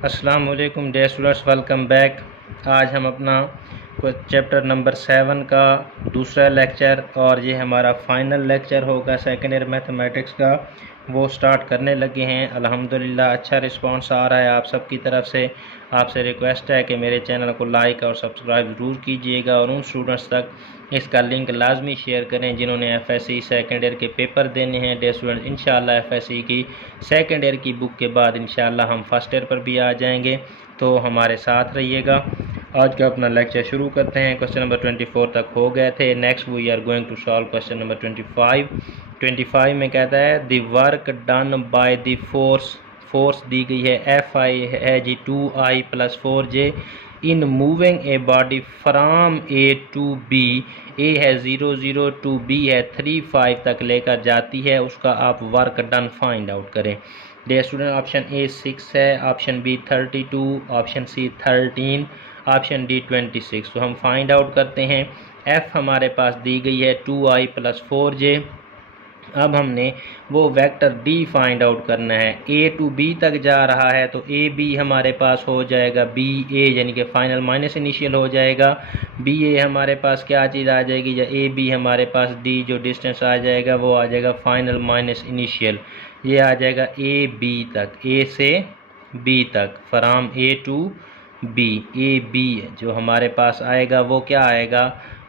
अस्सलाम वालेकुम dear students, welcome back. आज हम अपना चैप्टर नंबर 7 का दूसरा लेक्चर और ये हमारा फाइनल लेक्चर होगा सेकेंड ईयर मैथमेटिक्स का, वो स्टार्ट करने लगे हैं। अल्हम्दुलिल्लाह अच्छा रिस्पांस आ रहा है आप सबकी तरफ से। आपसे रिक्वेस्ट है कि मेरे चैनल को लाइक और सब्सक्राइब ज़रूर कीजिएगा और उन स्टूडेंट्स तक इसका लिंक लाजमी शेयर करें जिन्होंने एफएससी सेकेंड ईयर के पेपर देने हैं। डियर स्टूडेंट, इंशाल्लाह एफएससी की सेकेंड ईयर की बुक के बाद इंशाल्लाह हम फर्स्ट ईयर पर भी आ जाएंगे, तो हमारे साथ रहिएगा। आज का अपना लेक्चर शुरू करते हैं। क्वेश्चन नंबर 24 तक हो गए थे। Next we are going to solve question number 25 में कहता है the work done by the force दी गई है Fi है जी 2I + 4J in moving a body from A to B। A है 0 0 टू B है 3 5 तक लेकर जाती है, उसका आप वर्क डन फाइंड आउट करें। डियर स्टूडेंट, ऑप्शन ए 6 है, option B 32, option C 13, option D 26। तो हम फाइंड आउट करते हैं। F हमारे पास दी गई है 2I + 4J। अब हमने वो वेक्टर D फाइंड आउट करना है। A टू B तक जा रहा है तो ए बी हमारे पास हो जाएगा बी ए, यानी कि फाइनल माइनस इनिशियल हो जाएगा। बी ए हमारे पास क्या चीज़ आ जाएगी, या ए बी हमारे पास D जो डिस्टेंस आ जाएगा वो आ जाएगा फाइनल माइनस इनिशियल। ये आ जाएगा ए बी तक, ए से बी तक, from A to B. A B जो हमारे पास आएगा वो क्या आएगा,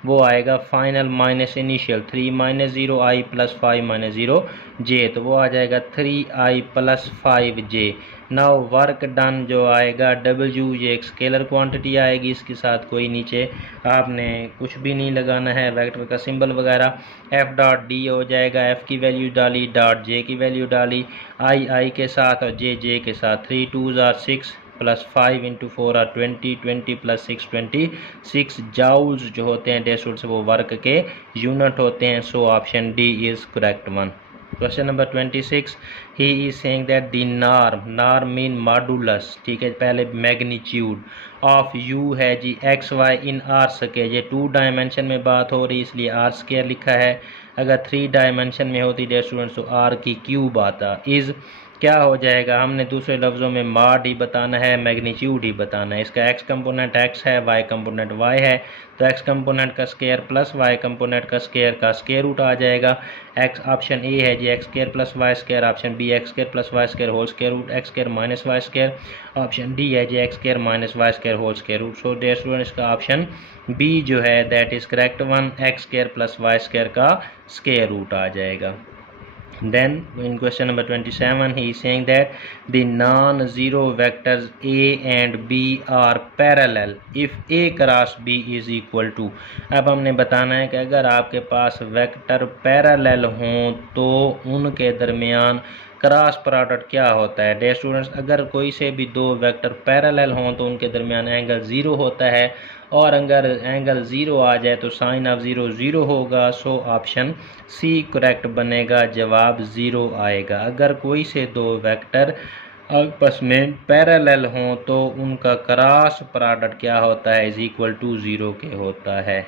वो आएगा final minus initial 3 - 0I + 5 - 0J, तो वो आ जाएगा 3I + 5J। Now work done जो आएगा W, ये एक स्केलर क्वांटिटी आएगी, इसके साथ कोई नीचे आपने कुछ भी नहीं लगाना है, वेक्टर का सिंबल वगैरह। F.D हो जाएगा, F की वैल्यू डाली, डॉट J की वैल्यू डाली, I के साथ और J के साथ। 3 2s are 6 + 5 × 4 are 20, 20 + 6 26 जाउल्स जो होते हैं डेसिमल वो वर्क के यूनिट होते हैं। So option D is correct one. Question number 26, he is saying that the norm mean modulus, ठीक है, पहले मैग्नीट्यूड ऑफ यू है जी X Y in R square. ये 2 डायमेंशन में बात हो रही इसलिए आर स्क्वायर लिखा है। अगर 3 डायमेंशन में होती डेयर स्टूडेंट्स तो आर की क्यूब आता। इज क्या हो जाएगा, हमने दूसरे लफ्ज़ों में मॉड ही बताना है, मैग्नीट्यूड ही बताना है। इसका एक्स कंपोनेंट एक्स है, वाई कंपोनेंट वाई है, तो एक्स कंपोनेंट का स्क्वायर प्लस वाई कंपोनेंट का स्क्वायर रूट आ जाएगा। एक्स ऑप्शन ए है जी x square + y square, option B x square + y square whole square root x square - y square, option D है जी x square - y square whole square root. So dear student, इसका option B जो है that is correct one, x square + y square का square root आ जाएगा। Then in question number 27 he is saying that the non-zero vectors A and B are parallel if A cross B is equal to। अब हमने बताना है कि अगर आपके पास वेक्टर पैरेलल हों तो उनके दरमियान क्रॉस प्रोडक्ट क्या होता है। डियर स्टूडेंट्स, अगर कोई से भी 2 वेक्टर पैरेलल हों तो उनके दरमियान एंगल 0 होता है, और अगर एंगल 0 आ जाए तो साइन ऑफ 0 0 होगा। सो ऑप्शन सी करेक्ट बनेगा, जवाब 0 आएगा। अगर कोई से 2 वेक्टर आपस में पैरेलल हों तो उनका क्रॉस प्रोडक्ट क्या होता है, इज इक्वल टू 0 के होता है।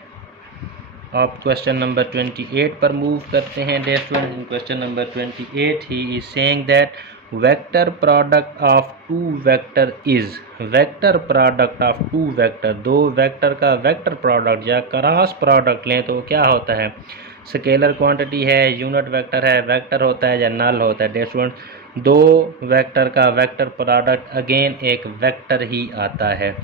अब क्वेश्चन नंबर 28 पर मूव करते हैं। Dear student, in question number 28 he is saying that vector product of 2 vector is, vector product of 2 vector, 2 vector का वेक्टर प्रोडक्ट या क्रॉस प्रोडक्ट लें तो क्या होता है, स्केलर क्वांटिटी है, यूनिट वेक्टर है, वेक्टर होता है या नल होता है। डियर स्टूडेंट, 2 वेक्टर का वेक्टर प्रोडक्ट अगेन एक वेक्टर ही आता है।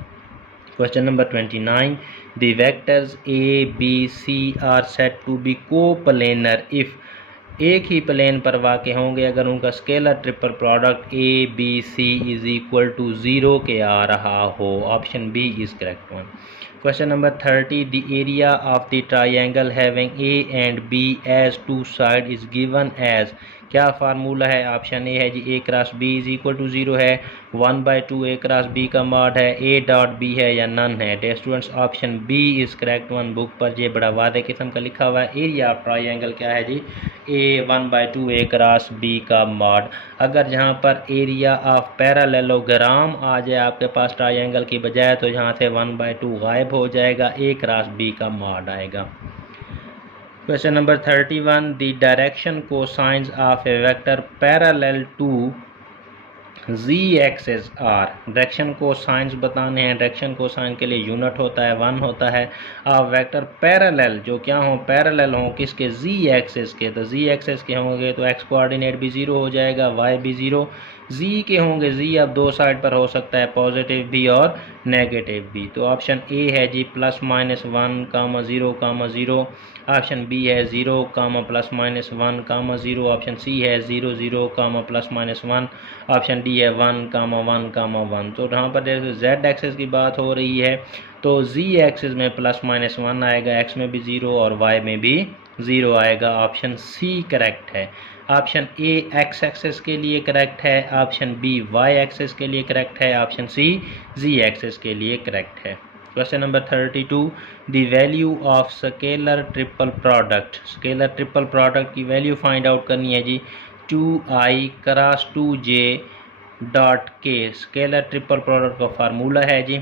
Question number 29, the vectors A, B, C are said to be coplanar if, एक ही प्लेन पर वाक़ होंगे अगर उनका scalar triple product A, B, C is equal to 0 के आ रहा हो। Option B is correct one. Question number 30, the area of the triangle having A and B as 2 side is given as, क्या फार्मूला है। Option A है जी A cross B is equal to 0 है, 1/2 A cross B का mod है, A dot B है या none है। Dear students, option B is correct one. Book पर ये बड़ा वादे किस्म का लिखा हुआ है। एरिया ऑफ ट्राइंगल क्या है जी, A 1/2 A क्रॉस B का मॉड। अगर यहाँ पर एरिया ऑफ पैरेललोग्राम आ जाए आपके पास ट्राइंगल की बजाय तो यहाँ से 1/2 गायब हो जाएगा, A क्रॉस B का मॉड आएगा। Question number 31, the direction cosines of a vector parallel to जी axes are, direction cosines बताने हैं, डायरेक्शन को साइन के लिए यूनिट होता है 1 होता है। आप वेक्टर पैरेलल जो क्या हो, पैरेलल हो किसके, जी एक्सेस के, तो जी एक्सेस के होंगे तो एक्स कोऑर्डिनेट भी 0 हो जाएगा, वाई भी 0। जी के होंगे, जी अब दो साइड पर हो सकता है, पॉजिटिव भी और नेगेटिव भी। तो ऑप्शन ए है जी +-1, 0, 0। ऑप्शन बी है 0, +-1, 0। ऑप्शन सी है 0, 0, +-1। ऑप्शन डी है 1, 1, 1। तो यहाँ पर जैसे जेड एक्सेस की बात हो रही है तो जी एक्सेस में +-1 आएगा, एक्स में भी 0 और वाई में भी 0 आएगा। ऑप्शन सी करेक्ट है। ऑप्शन ए एक्स एक्सेस के लिए करेक्ट है, ऑप्शन बी वाई एक्सेस के लिए करेक्ट है, ऑप्शन सी जी एक्सेस के लिए करेक्ट है। Question number 32, the value of scalar triple product, scalar triple product की वैल्यू फाइंड आउट करनी है जी। 2i क्रॉस 2j डॉट के स्केलर ट्रिपल प्रोडक्ट का फार्मूला है जी।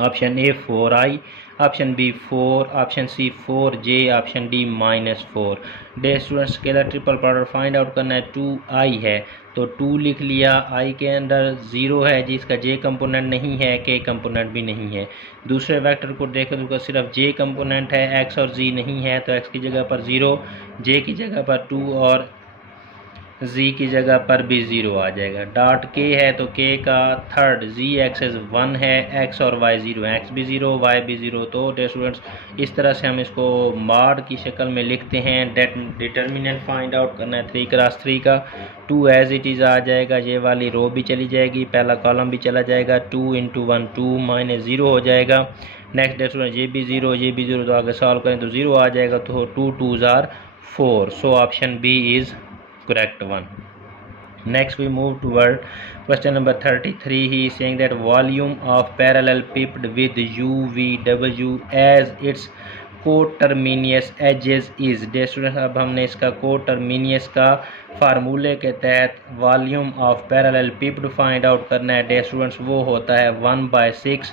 Option A 4i, option B 4, option C 4j, option D -4। Dear student scalar triple product find out करना है। 2i है तो 2 लिख लिया, i के अंदर 0 है जी, इसका j कंपोनेंट नहीं है, k कंपोनेंट भी नहीं है। दूसरे वेक्टर को देखें तो उसका सिर्फ j कंपोनेंट है, x और z नहीं है, तो x की जगह पर 0, j की जगह पर 2 और z की जगह पर भी 0 आ जाएगा। डॉट k है तो k का थर्ड, z एक्सेस 1 है, x और y 0 है, x भी 0 y भी 0। तो डियर स्टूडेंट्स इस तरह से हम इसको मॉड की शक्ल में लिखते हैं। डिटर्मिनेंट फाइंड आउट करना है 3 क्रॉस 3 का। 2 एज इट इज़ आ जाएगा, ये वाली रो भी चली जाएगी, पहला कॉलम भी चला जाएगा, 2 × 1 2 -0 हो जाएगा। नेक्स्ट डियर स्टूडेंट ये भी 0, ये भी 0, तो आगे सॉल्व करें तो 0 आ जाएगा, तो 2 2s are 4। So option B is correct one. Next we move toward question number 33. He is saying that volume of parallelepiped with UVW as its coterminous edges is. Dear student अब हमने इसका coterminous का फार्मूले के तहत volume of parallelepiped find out करना है। Dear students वो होता है 1/6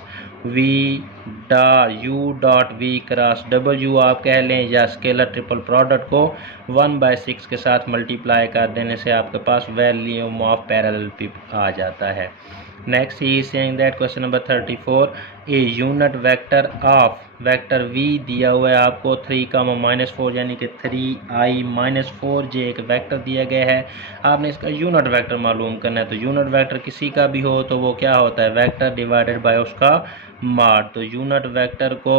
u.v क्रॉस w आप कह लें, या स्केलर ट्रिपल प्रोडक्ट को 1/6 के साथ मल्टीप्लाई कर देने से आपके पास वॉल्यूम ऑफ पैरेललेपिप्ड आ जाता है। Next he is saying that question number 34, a unit vector of vector v दिया हुआ है आपको 3, -4 यानी कि 3i -4j एक वेक्टर दिया गया है। आपने इसका यूनिट वेक्टर मालूम करना है। तो यूनिट वेक्टर किसी का भी हो तो वो क्या होता है, वेक्टर डिवाइडेड बाय उसका मॉड। तो यूनिट वेक्टर को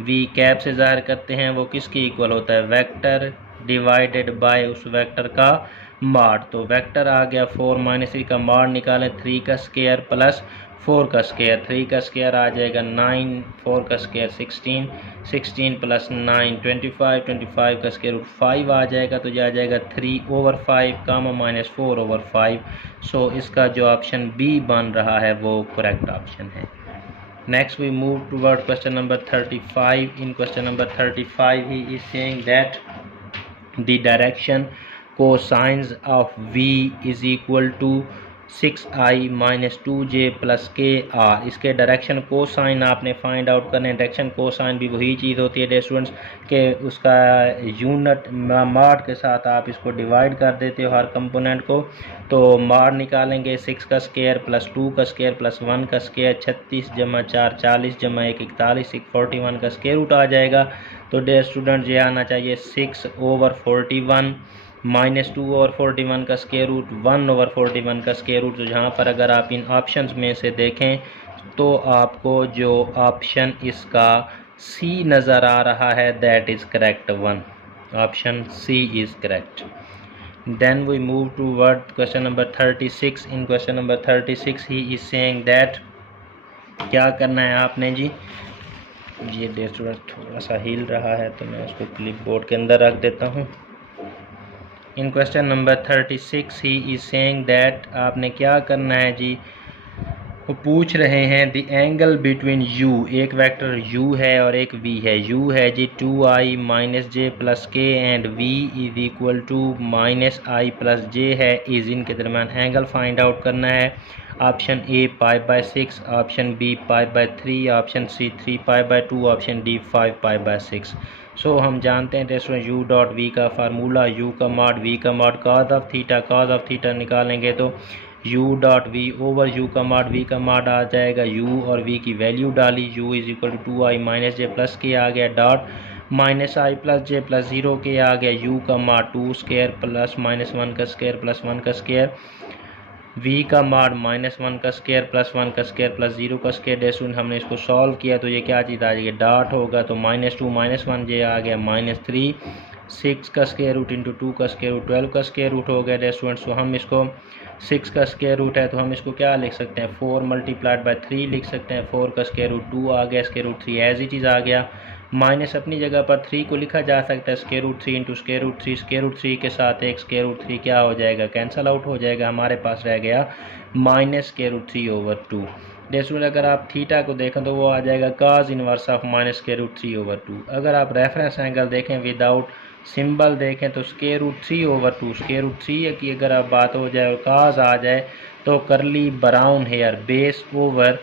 v कैप से ज़ाहिर करते हैं, वो किसके इक्वल होता है, वेक्टर डिवाइडेड बाय उस वेक्टर का मॉड। तो वेक्टर आ गया 4 - 3 का मॉड निकालें, 3 का स्क्वायर प्लस 4 का स्क्वायर, 3 का स्क्वायर आ जाएगा 9, 4 का स्क्वायर 16, 16 + 9 25, 25 का स्क्वायर रूट 5 आ जाएगा, तो यह आ जाएगा 3/5 -4/5। सो इसका जो ऑप्शन बी बन रहा है वो करेक्ट ऑप्शन है। Next we move toward question number 35. In question number 35 he is saying that the direction cosines of v is equal to 6i - 2j + kr। इसके डायरेक्शन कोसाइन आपने फाइंड आउट करने। Direction cosine भी वही चीज़ होती है dear students के उसका unit mod के साथ आप इसको डिवाइड कर देते हो हर कंपोनेंट को। तो मॉड निकालेंगे 6 का स्क्वायर प्लस 2 का स्क्वायर प्लस 1 का स्क्वायर, 36 + 4 40 + 1 41, 41 का स्क्वायर रूट आ जाएगा। तो डे स्टूडेंट ये आना चाहिए 6/41 -2/41 का स्क्वायर रूट, 1/41 का स्क्वायर रूट। तो जहाँ पर अगर आप इन ऑप्शंस में से देखें तो आपको जो ऑप्शन इसका सी नज़र आ रहा है that is correct one. Option C is correct. Then we move toward question number 36. In question number 36 he is saying that क्या करना है आपने जी, ये डे स्टूडेंट थोड़ा सा हिल रहा है तो मैं उसको क्लिप बोर्ड के अंदर रख देता हूँ। In question number 36 he is saying that आपने क्या करना है जी, वो पूछ रहे हैं द एंगल बिटवीन u, एक वेक्टर u है और एक v है। u है जी 2i - j + k and v is equal to -i + j है, इज इनके दरम्यान एंगल फाइंड आउट करना है। Option A π/6, option B π/3, option C 3π/2, option D 5π/6। सो हम जानते हैं टेस्ट u डॉट v का फार्मूला, u का मॉड v का मॉड cos ऑफ थीटा निकालेंगे तो u dot we over u का माड आ जाएगा u और v की वैल्यू डाली, u is equal to 2i minus J plus K आ गया dot minus I plus J plus 0 के आ गया u का माड 2 स्क्वायर प्लस माइनस 1 का स्क्वायर प्लस 1 का स्क्वायर, v का माड माइनस 1 का स्क्वायर प्लस 1 का स्क्वायर प्लस 0 का स्क्वायर। डेस हमने इसको सॉल्व किया तो ये क्या चीज़ आ जाएगी, डॉट होगा तो -2 -1 ये आ गया -3, 6 का स्क्वायर रूट इंटू 2 का स्क्वायर रूट 12 का स्क्वायर रूट हो गया डेस स्टूडेंट्स। तो हम इसको 6 का स्क्वायर रूट है तो हम इसको क्या लिख सकते हैं, 4 मल्टीप्लाइड बाय 3 लिख सकते हैं। 4 का स्क्वायर रूट 2 आ गया, square root 3 as it is आ गया, माइनस अपनी जगह पर 3 को लिखा जा सकता है, square root 3 into square root 3 के साथ एक स्क्वायर रूट 3 क्या हो जाएगा, कैंसल आउट हो जाएगा। हमारे पास रह गया माइनस स्क्वायर रूट 3 ओवर 2। जैसे अगर आप थीटा को देखें तो वो आ जाएगा cos inverse of minus square root 3 over 2। अगर आप रेफरेंस एंगल देखें विदाउट सिंबल देखें तो square root 3 over 2, square root 3 की अगर आप बात हो जाए और cos आ जाए तो करली brown hair base over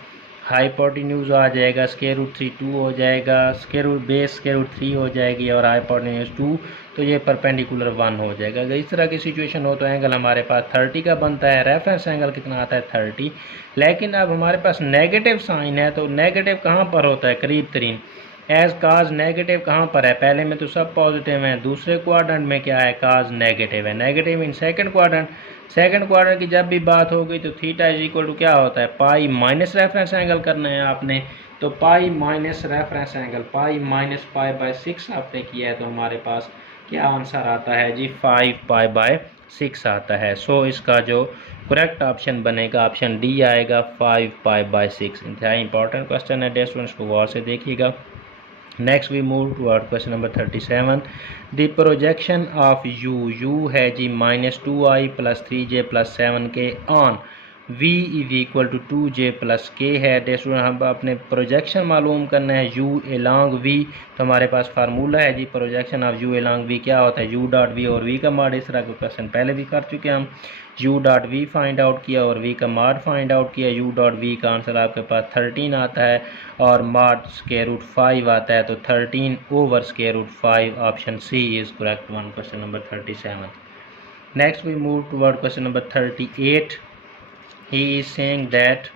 hypotenuse आ जाएगा, स्क्वायर रूट 3 2 हो जाएगा, square root base square root 3 हो जाएगी और हाइपोटेन्यूज 2, तो ये परपेंडिकुलर 1 हो जाएगा। अगर इस तरह की सिचुएशन हो तो एंगल हमारे पास 30 का बनता है। रेफरेंस एंगल कितना आता है 30, लेकिन अब हमारे पास नेगेटिव साइन है तो नेगेटिव कहाँ पर होता है, करीब तरीन। एज काज नेगेटिव कहाँ पर है, पहले में तो सब पॉजिटिव हैं, दूसरे क्वाड्रेंट में क्या है, काज नेगेटिव है। Negative in second quadrant, second quadrant की जब भी बात हो गई तो थीटा इज इक्वल टू क्या होता है, पाई माइनस रेफरेंस एंगल करना है आपने, तो pi minus reference angle pi minus pi by 6 आपने किया है तो हमारे पास क्या आंसर आता है जी, 5 पाई बाय 6 आता है। सो इसका जो करेक्ट ऑप्शन बनेगा ऑप्शन डी आएगा, 5 पाई बाय 6। इंतहाई इंपॉर्टेंट क्वेश्चन है, डेस्ट स्टूडेंट्स को गौर से देखिएगा। Next we move toward question number 37। The projection of u है जी -2i plus 3j plus 7k on v is equal to 2j plus k है। स्टूडेंट हम अपने प्रोजेक्शन मालूम करना है u एलॉन्ग v, तो हमारे पास फार्मूला है जी projection of u along v क्या होता है, u डॉट v और v का माड। इस तरह का क्वेश्चन पहले भी कर चुके हैं हम, u dot v find out किया और v का माड फाइंड आउट किया। u डॉट v का आंसर आपके पास 13 आता है और माड स्क्वायर रूट 5 आता है, तो 13 over square root 5 option C is correct one, question number 37। Next we move toward question number 38। He is saying that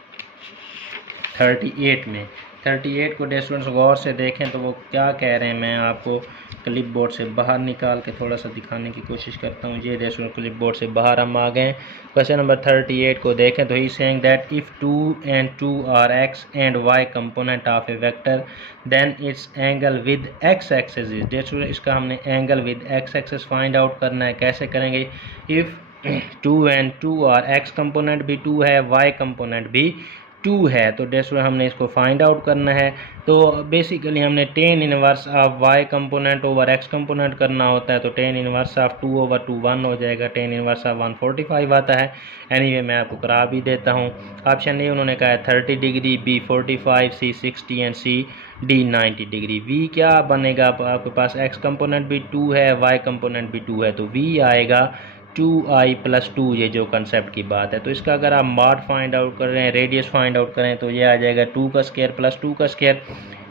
38 में 38 को स्टूडेंट्स गौर से देखें तो वो क्या कह रहे हैं, मैं आपको क्लिप बोर्ड से बाहर निकाल के थोड़ा सा दिखाने की कोशिश करता हूँ। ये स्टूडेंट क्लिप बोर्ड से बाहर हम आ गए। क्वेश्चन नंबर 38 को देखें तो he saying that if 2 and 2 are x and y component of a vector then its angle with x axis is. Student इसका हमने angle with x axis find out करना है। कैसे करेंगे, इफ़ 2 and 2 और x कंपोनेंट भी 2 है, y component भी 2 है, तो स्टूडेंट हमने इसको फाइंड आउट करना है। तो बेसिकली हमने ten inverse of y component over x component करना होता है, तो टेन इनवर्स ऑफ 2 ओवर 2 1 हो जाएगा, टेन इनवर्स ऑफ 145 आता है। एनीवे मैं आपको करा भी देता हूँ। ऑप्शन ए उन्होंने कहा है 30 degree, B 45, C 60 and C D 90 degree. वी क्या बनेगा, आपके पास x कंपोनेंट भी 2 है, y कंपोनेंट भी 2 है, तो वी आएगा 2i प्लस 2, ये जो कंसेप्ट की बात है। तो इसका अगर आप माड फाइंड आउट कर रहे हैं, रेडियस फाइंड आउट करें तो ये आ जाएगा 2 का स्क्वायर प्लस 2 का स्क्वायर,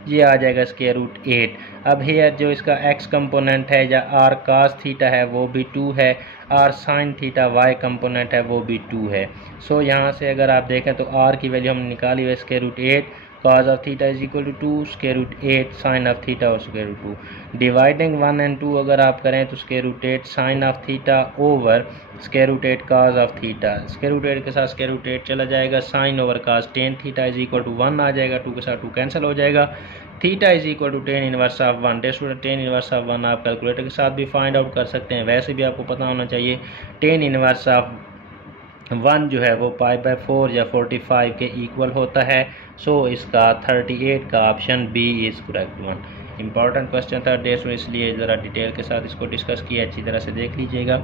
ये आ जाएगा स्क्वायर रूट 8। अब हेयर जो इसका x कंपोनेंट है या r cos थीटा है वो भी 2 है, r sin theta y component है वो भी 2 है। सो यहाँ से अगर आप देखें तो r की वैल्यू हमने निकाली है square root 8, cos of theta is equal to 2, square root 8 sine of theta और स्क्वायर रूट 2। डिवाइडिंग 1 and 2 अगर आप करें तो square root 8 sine of theta over square root 8 cos of theta, square root 8 के साथ स्क्वायर रूट 8 चला जाएगा, sine over cos tan theta is equal to 1 आ जाएगा, 2 के साथ 2 कैंसिल हो जाएगा, theta is equal to tan inverse of 1। Student tan inverse of 1 आप कैलकुलेटर के साथ भी फाइंड आउट कर सकते हैं, वैसे भी आपको पता होना चाहिए टेन इनवर्स ऑफ 1 जो है वो पाई बाय 4 या 45 के इक्वल होता है। सो इसका 38 का option B is correct one. Important question था डेस्टो, इसलिए ज़रा डिटेल के साथ इसको डिस्कस किया, अच्छी तरह से देख लीजिएगा।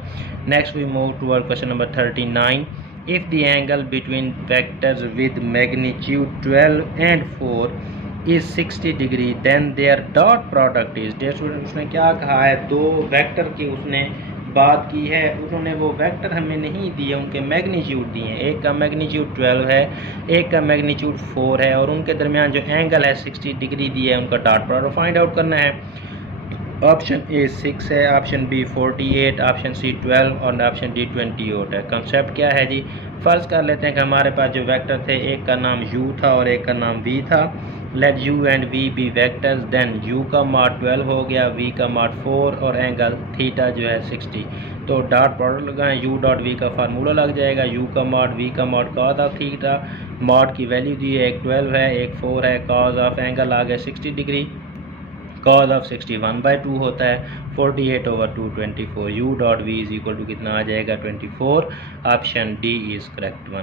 Next we move toward question number 39। If the angle between vectors with magnitude 12 and 4 is 60 degree then their dot product is. डेस्टो उसने क्या कहा है, दो वेक्टर की उसने बात की है, उन्होंने वो वेक्टर हमें नहीं दिए, उनके मैग्नीट्यूड दिए हैं। एक का मैग्नीट्यूड 12 है, एक का मैग्नीट्यूड 4 है और उनके दरमियान जो एंगल है 60 डिग्री दिया है, उनका डॉट प्रोडक्ट फाइंड आउट करना है। ऑप्शन ए 6 है, ऑप्शन बी 48, ऑप्शन सी 12 और ऑप्शन डी 28 है। कंसेप्ट क्या है जी, फ़र्ज़ कर लेते हैं कि हमारे पास जो वेक्टर थे, एक का नाम u था और एक का नाम v था। Let u and v be vectors, then u का माड 12 हो गया, v का माड 4 और एंगल थीटा जो है 60। तो डॉट प्रोडक्ट लगाएं, u डॉट v का फार्मूला लग जाएगा, u का माड v का माड कॉस ऑफ थीटा। माड की वैल्यू दी है, एक 12 है एक 4 है, कॉस ऑफ एंगल आ गया 60 डिग्री, कॉस ऑफ 60 1/2 होता है, 48/2 24। u dot v is equal to कितना आ जाएगा 24। Option D is correct one.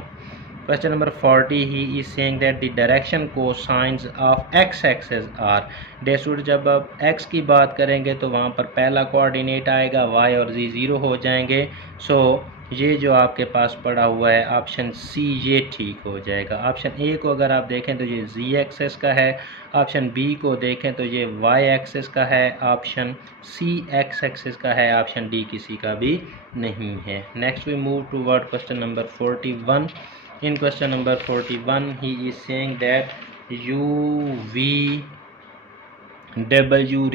Question number 40, he is saying that the direction cosines of x axes are. Dear student जब आप x की बात करेंगे तो वहाँ पर पहला कोऑर्डिनेट आएगा, y और z 0 हो जाएंगे। सो ये जो आपके पास पड़ा हुआ है ऑप्शन सी ये ठीक हो जाएगा। ऑप्शन ए को अगर आप देखें तो ये z एक्सेस का है, ऑप्शन बी को देखें तो ये y एक्सेस का है, ऑप्शन सी x एक्सेस का है, ऑप्शन डी किसी का भी नहीं है। Next we move toward question number 41। In question number 41, he is saying that UVW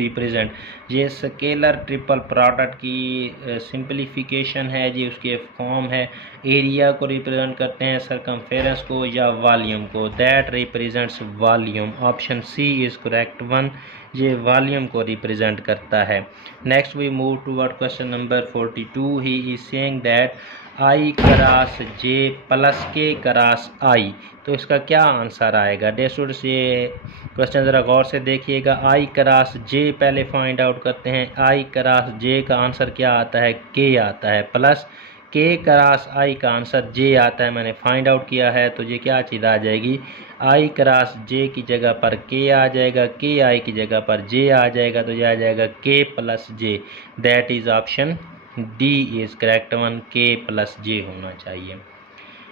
represent, ये स्केलर ट्रिपल प्रोडक्ट की सिंपलीफिकेशन है जी, उसके फॉर्म है। एरिया को रिप्रेजेंट करते हैं, सरकमफेरेंस को या वॉल्यूम को, that represents volume. Option C is correct one, ये वॉल्यूम को रिप्रेजेंट करता है। Next we move toward question number 42, he is saying that I cross J plus K cross I, तो इसका क्या आंसर आएगा। डेस्टूडेंट्स ये क्वेश्चन ज़रा गौर से देखिएगा। आई क्रॉस जे पहले फाइंड आउट करते हैं। आई क्रॉस जे का आंसर क्या आता है, के आता है, प्लस के क्रॉस आई का आंसर जे आता है। मैंने फाइंड आउट किया है तो ये क्या चीज़ आ जाएगी, आई क्रॉस जे की जगह पर के आ जाएगा, के आई की जगह पर जे आ जाएगा, तो ये आ जाएगा के plus J. That is option D is correct one, के प्लस जे होना चाहिए।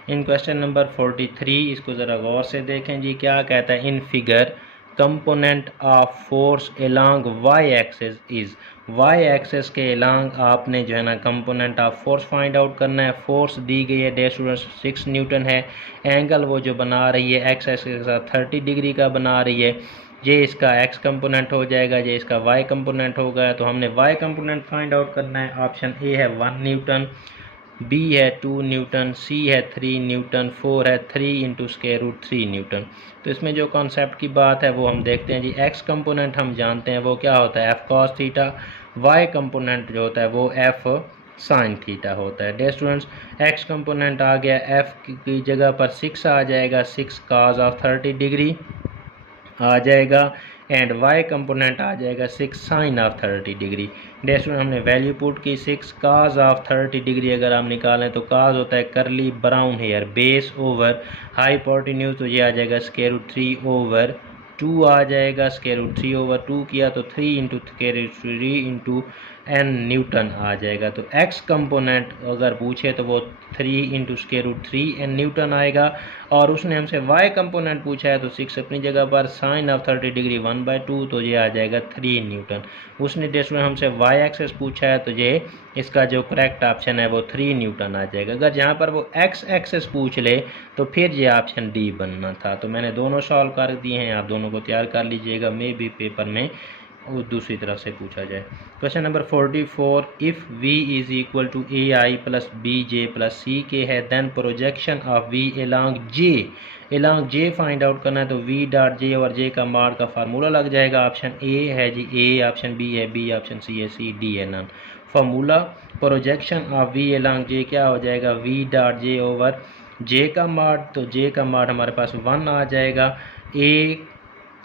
इन क्वेश्चन नंबर 43, इसको ज़रा गौर से देखें जी, क्या कहता है। In figure component of force along y axes is, y axes के एलॉन्ग आपने जो है ना component of force find out करना है। फोर्स दी गई है डे स्टूडेंट्स 6 न्यूटन है। एंगल वो जो बना रही है एक्स एक्सेस के साथ 30 डिग्री का बना रही है। ये इसका x कंपोनेंट हो जाएगा, ये इसका y कंपोनेंट होगा। तो हमने y कंपोनेंट फाइंड आउट करना है। ऑप्शन ए है 1 न्यूटन, बी है 2 न्यूटन, सी है 3 न्यूटन, 4 है 3 इंटू स्क्वायर रूट 3 न्यूटन। तो इसमें जो कॉन्सेप्ट की बात है वो हम देखते हैं जी। x कंपोनेंट हम जानते हैं वो क्या होता है, f cos theta. y component जो होता है वो f साइन थीटा होता है। डे स्टूडेंट्स x कंपोनेंट आ गया, f की जगह पर 6 आ जाएगा, 6 cos ऑफ 30 डिग्री आ जाएगा, एंड y कंपोनेंट आ जाएगा 6 साइन ऑफ 30 डिग्री। डेस्टूडेंट हमने वैल्यू पुट की 6 cos ऑफ 30 डिग्री अगर हम निकालें तो cos होता है curly brown hair, base over hypotenuse, तो ये आ जाएगा स्क्वायर रूट 3 ओवर 2 आ जाएगा। स्क्वायर रूट 3 ओवर 2 किया तो 3 into square root 3 into N newton आ जाएगा। तो x कंपोनेंट अगर पूछे तो वो 3 into square root 3 N newton आएगा। और उसने हमसे y कंपोनेंट पूछा है तो 6 अपनी जगह पर, साइन ऑफ 30 डिग्री 1/2, तो ये आ जाएगा 3 न्यूटन। उसने डेस्टूडेंट हमसे y एक्सेस पूछा है तो ये इसका जो करेक्ट ऑप्शन है वो 3 न्यूटन आ जाएगा। अगर जहाँ पर वो x एक्सेस पूछ ले तो फिर ये ऑप्शन डी बनना था। तो मैंने दोनों सॉल्व कर दिए हैं, आप दोनों को तैयार कर लीजिएगा, मे भी पेपर में वो दूसरी तरफ से पूछा जाए। Question number 44, if v is equal to a i plus b j plus c k है, then projection of v along j, along j find out करना है तो v डॉट जे और जे का मार्ड का फार्मूला लग जाएगा। ऑप्शन ए है जी ए, ऑप्शन बी है बी, ऑप्शन सी है सी, डी है none. Formula projection of v along j क्या हो जाएगा, v dot j over j का मार्ड, तो जे का मार्ड हमारे पास 1 आ जाएगा। ए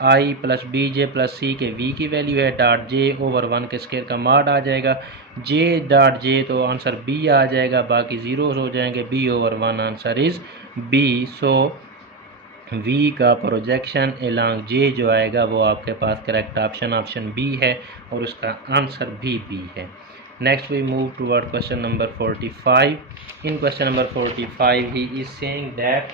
i plus b j plus c के v की वैल्यू है, डॉट जे ओवर 1 के स्क्वायर का मार्ड आ जाएगा। जे डॉट जे तो आंसर बी आ जाएगा, बाकी जीरोस हो जाएंगे, b over 1 answer is b। सो v का प्रोजेक्शन एलॉन्ग जे जो आएगा वो आपके पास करेक्ट ऑप्शन ऑप्शन बी है और उसका आंसर भी बी है। Next we move toward question number 45। In question number 45 he is saying that,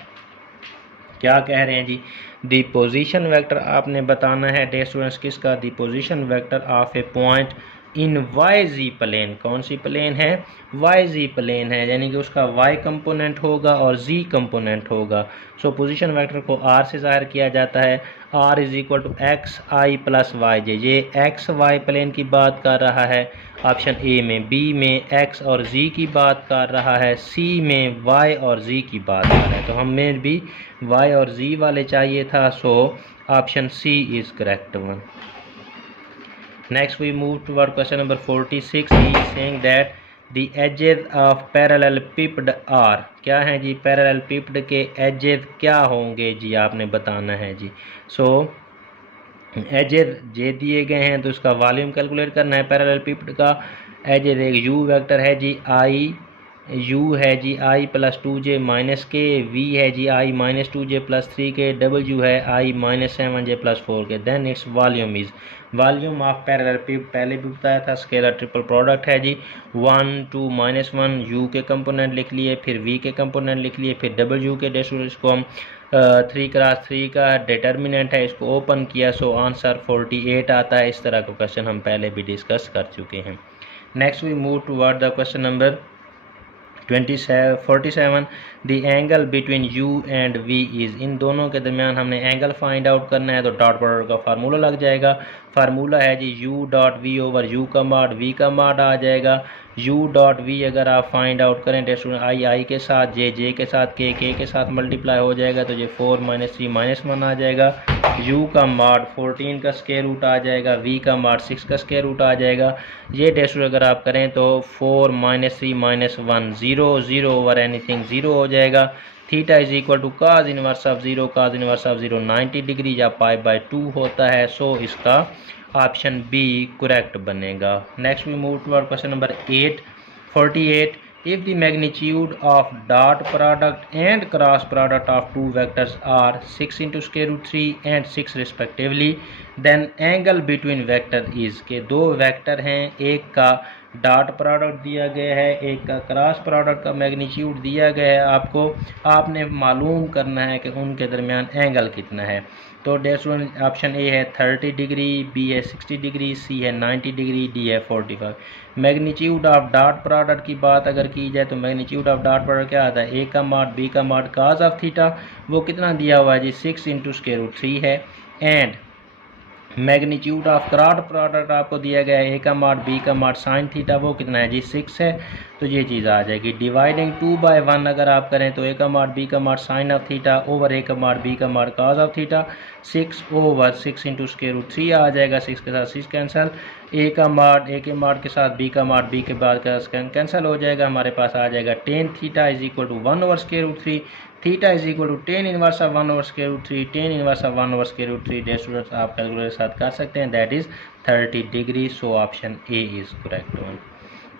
क्या कह रहे हैं जी, दी पोजीशन वेक्टर आपने बताना है डे स्टूडेंट्स किसका, the position vector of a point in y z plane. कौन सी प्लेन है? वाई जी प्लेन है, यानी कि उसका वाई कंपोनेंट होगा और जी कंपोनेंट होगा। सो पोजीशन वेक्टर को आर से ज़ाहिर किया जाता है। R is equal to x i plus y j. ये एक्स वाई प्लेन की बात कर रहा है ऑप्शन ए में, बी में एक्स और जी की बात कर रहा है, सी में वाई और जी की बात कर रहा है। तो हमें भी वाई और जी वाले चाहिए था, so option C is correct one. Next we move toward question number 46. He is saying that the edges of parallelepiped are, क्या है जी? पैरेललेपिपड के एजेस क्या होंगे जी, आपने बताना है जी। सो एजेस जे दिए गए हैं तो उसका वॉल्यूम कैलकुलेट करना है पैरेललेपिपड का। एजेस एक यू वेक्टर है जी, आई यू है जी i plus 2j minus k, v है जी i minus 2j plus 3k, डब्ल्यू है i minus 7j plus 4k। Then its volume is, volume of parallelepiped पहले भी बताया था, स्केलर ट्रिपल प्रोडक्ट है जी। 1 2 -1 यू के कंपोनेंट लिख लिए, फिर वी के कंपोनेंट लिख लिए, फिर डब्ल्यू के डेसिमल, इसको हम 3x3 का डिटर्मिनेंट है, इसको ओपन किया, सो आंसर 48 आता है। इस तरह का क्वेश्चन हम पहले भी डिस्कस कर चुके हैं। Next we move toward the question number 47। The angle between u and v is, इन दोनों के दरमियान हमने एंगल फाइंड आउट करना है, तो डॉट प्रोडक्ट का फार्मूला लग जाएगा। फार्मूला है जी u dot we over u का मॉड, वी का मॉड आ जाएगा। यू डॉट वी अगर आप फाइंड आउट करें टेस्ट आई आई के साथ, जे जे के साथ, के के साथ मल्टीप्लाई हो जाएगा, तो ये 4 - 3 -1 आ जाएगा। यू का मॉड 14 का स्क्वायर रूट आ जाएगा, वी का मॉड 6 का स्क्वायर रूट आ जाएगा। ये टेस्ट अगर आप करें तो 4 - 3 -1 0 0 ओवर एनीथिंग 0 हो जाएगा। Theta is equal to cos inverse of 0, cos inverse of 0 90 degree या π/2 होता है। सो इसका ऑप्शन बी करेक्ट बनेगा। Next we move to question number 48। if the magnitude of dot product and cross product of two vectors are 6 into square root 3 and 6 respectively, then angle between vector is, के दो vector हैं, एक का dot product दिया गया है, एक का क्रॉस प्रोडक्ट का मैग्नीट्यूड दिया गया है आपको, आपने मालूम करना है कि उनके दरमियान एंगल कितना है। तो डेस्टूडेंट ऑप्शन ए है 30 डिग्री, बी है 60 डिग्री, सी है 90 डिग्री, डी है 45। मैग्नीट्यूड ऑफ डॉट प्रोडक्ट की बात अगर की जाए तो मैग्नीट्यूड ऑफ डॉट प्रोडक्ट क्या आता है? ए का मॉड बी का मॉड काज ऑफ थीटा, वो कितना दिया हुआ है जी? 6 इंटू स्क्वायर रूट 3 है। And magnitude of cross product आपको दिया गया है, ए का मॉड बी का मॉड साइन थीटा, वो कितना है जी? 6 है। तो ये चीज़ आ जाएगी। डिवाइडिंग 2/1 अगर आप करें तो ए का मॉड बी का mod sine of theta over a का मॉड बी का mod cos of theta, 6 over 6 into square root 3 आ जाएगा। 6 के साथ 6 कैंसिल, ए का मॉड ए के मॉड के साथ बी का मॉड बी के बाद का कैंसिल हो जाएगा, हमारे पास आ जाएगा tan theta is equal to 1 over square root 3, theta is equal to tan inverse of 1 over square root 3, tan inverse of 1 over square root 3। Dear students आप कैलकुलेटर के साथ कर सकते हैं, that is 30 degree. So option A is correct one.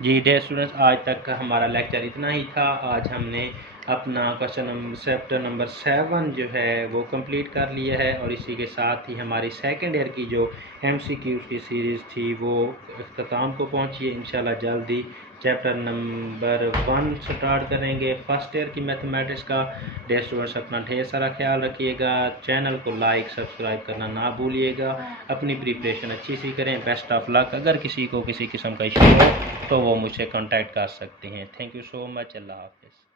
जी dear students, आज तक का हमारा लेक्चर इतना ही था। आज हमने अपना क्वेश्चन चैप्टर नंबर 7 जो है वो कंप्लीट कर लिया है, और इसी के साथ ही हमारी सेकेंड ईयर की जो MCQ की सीरीज़ थी वो अख्ताम को पहुंची है। इंशाल्लाह जल्दी चैप्टर नंबर 1 स्टार्ट करेंगे, फर्स्ट ईयर की मैथमेटिक्स का। डेयर स्टूडेंट्स अपना ढेर सारा ख्याल रखिएगा, चैनल को लाइक सब्सक्राइब करना ना भूलिएगा, अपनी प्रिपरेशन अच्छी सी करें। Best of luck. अगर किसी को किसी किस्म का इशू हो तो वो मुझसे कांटेक्ट कर सकते हैं। Thank you so much. अल्लाह हाफिज़।